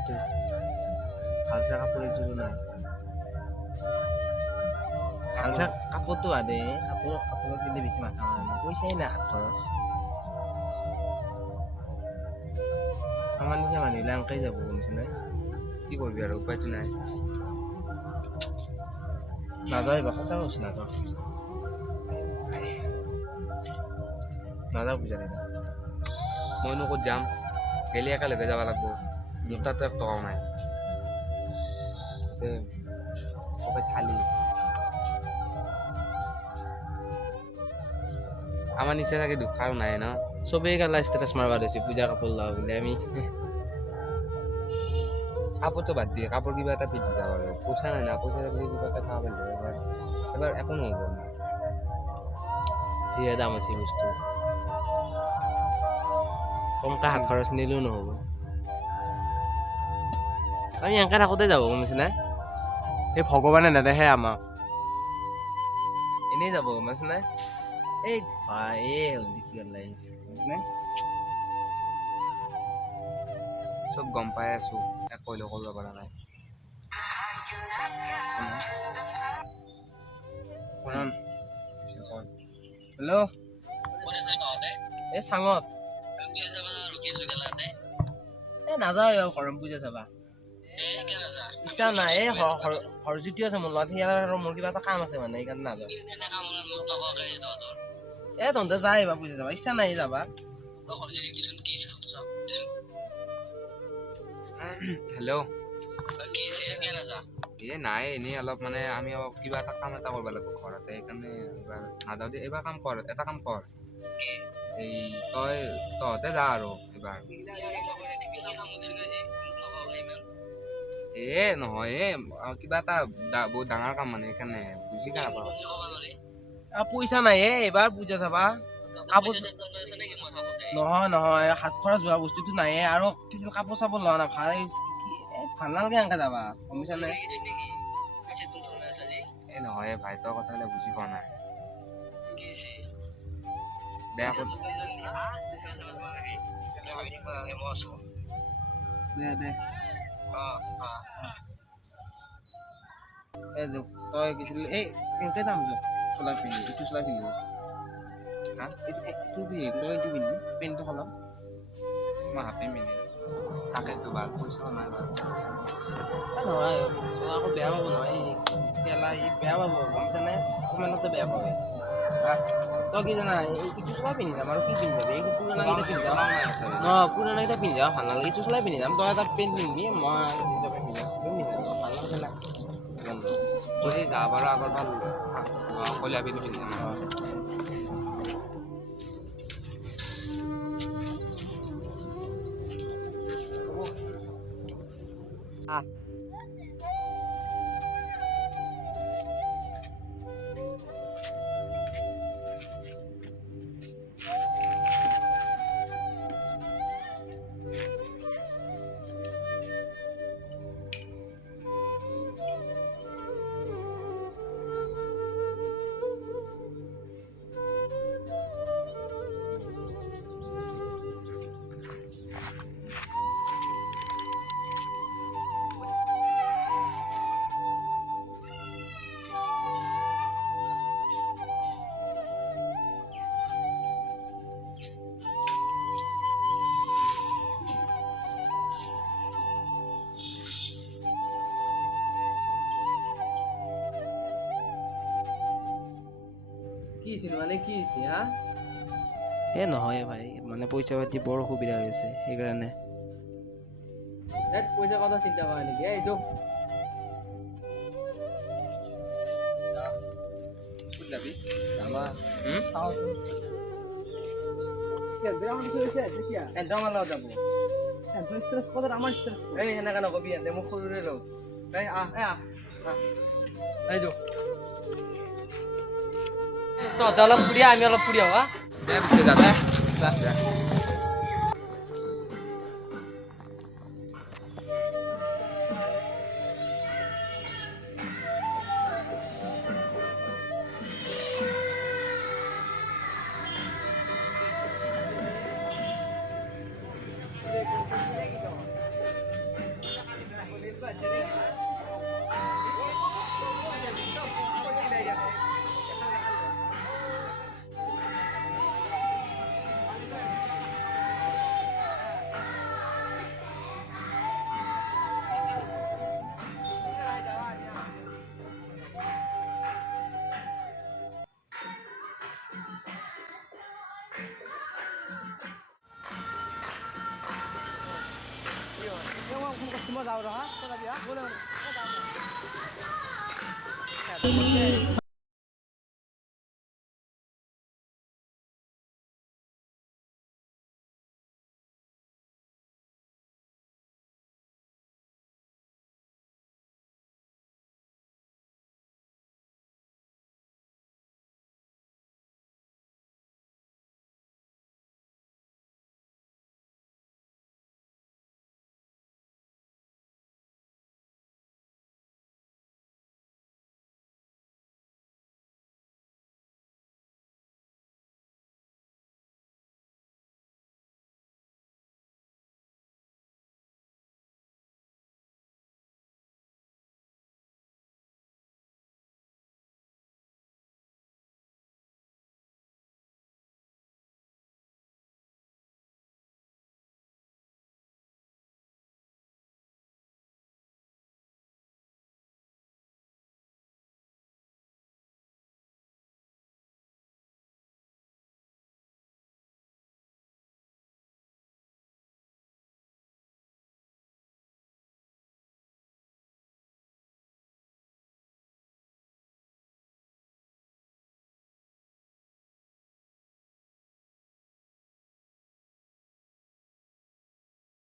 এইটো ভাল চাই কাপোৰ এযোৰো নাই। ভাল চাই কাপোৰটো বাদে কাপোৰত কিনে বেছি মাথা মাৰা নাই, পইচাই নাই হাত খৰচ। আমাৰ নিচিনা মানুহবিলাক এনেকেই যাব গমছে নাই। কি কৰিবি আৰু উপায়তো নাই। নাযাওঁ এইবাৰ সঁচা কৈছো নাযাওঁ পূজা দিনা। মইনো ক'ত যাম, গেলি একেলগে যাব লাগব। মোৰ তাতো এক টকাও নাই। কবাই থালি আমাৰ নিচিনাকে দুখাও নাই ন। চবেই গেলা ষ্টেটাছ মাৰবা ধৰিছে পূজা কাপোৰ লওঁ বুলি। আমি কাপোৰটো বাদ দিয়ে, কাপোৰ কিবা এটা পিন্ধি যাওঁ আৰু পইচা নাই না, পইচা থাকিলে কিবা এটা চাব পাৰিলো এবাৰ একো নহ'ব আমাৰ। যিহে দাম আছে বস্তু, কমকে হাত খৰচ নিলেও নহ'ব। আমি এনেকে থাকোঁতে যাব গম পাইছ নাই। সেই ভগৱানে নেদেখে আমাক, এনেই যাব গম পাইছ নাই। এই ভাই চব গম পাই আছো, এক কইলেও কৰিব পৰা নাই। হেল্ল' এই চাঙত নাযাওঁ আৰু কৰম পূজা চাবা ইচ্ছা নাই। এই হৰজ্যোতি আছে মোৰ লগত, সিয়াৰ মোৰ কিবা এটা কাম আছে মানে, সেইকাৰণে নাযাওঁ। তহঁতে যাই আহিবা পূজা চাবা, ইচ্ছা নাই যাবা। হেল্ল', এ নাই এনেই অলপ মানে আমি অলপ কিবা এটা কাম এটা কৰিব লাগিব ঘৰতে, সেইকাৰণে এইবাৰ নাযাওঁ দে। এইবাৰ কাম কৰ, এটা কাম কৰ, এই তহঁতে যা আৰু এইবাৰ। এ নহয় কিবা এটা বহুত ডাঙৰ কাম মানে, সেইকাৰণে বুজি নাপাওঁ। পইচা নাই এইবাৰ পূজা চাবা। নহয় হাত খৰচ যোৱা বস্তুটো নাই আৰু কিছু কাপোৰ চাপোৰ লোৱা নাই। ভাল নালাগে এনেকে যাবা গম পাইছা নে। এই নহয় ভাই, তোৰ কথাবিলাক বুজি পোৱা নাই। দে আকৌ দে তই কৈছিলি এই এনেকে যাম চোলা পিন্ধি, এইটো চোলা পিন্ধি এইটো পিন্ধি পেণ্টটো সলাম। মই হাফ পেণ্ট পিন্ধি তাকেতো ভাল পইচাও নাই বাৰু। নহয় আকৌ বেয়া পাব নহয়, বেয়া পাব গম পাইছানে। কমেণ্টতে বেয়া পায়। তই কি জানা, এইটো চোলাই পিন্ধি যাম আৰু কি পিন্ধি যাবি। এই পুৰণা কেইটা পিন্ধি যাম, পুৰণা কেইটা পিন্ধি যাম ভাল নালাগে। এইটো চোলাই পিন্ধি যাম, তই এটা পেণ্ট পিন্ধিবি, মই ভাল নালাগে। তই যা বাৰু আগৰ ভাল কলীয়া পেণ্ট পিন্ধি যাম। কি হৈছিল মানে, কি হৈছে হা? এ নহয় ভাই, মানে পইচা পাতি বৰ অসুবিধা হৈ আছে সেইকাৰণে। পইচা কথা চিন্তা কৰা নেকি, এই যো যাবি সেনেকা নকবি, মোক সৰুৰে লগ তহঁতে অলপ ফুৰি আমি অলপ ফুৰি আহা। দে পিছে যাবি। ফোন কৰিছোঁ মই যাওঁ ৰ হা তই যাবি হা বোলে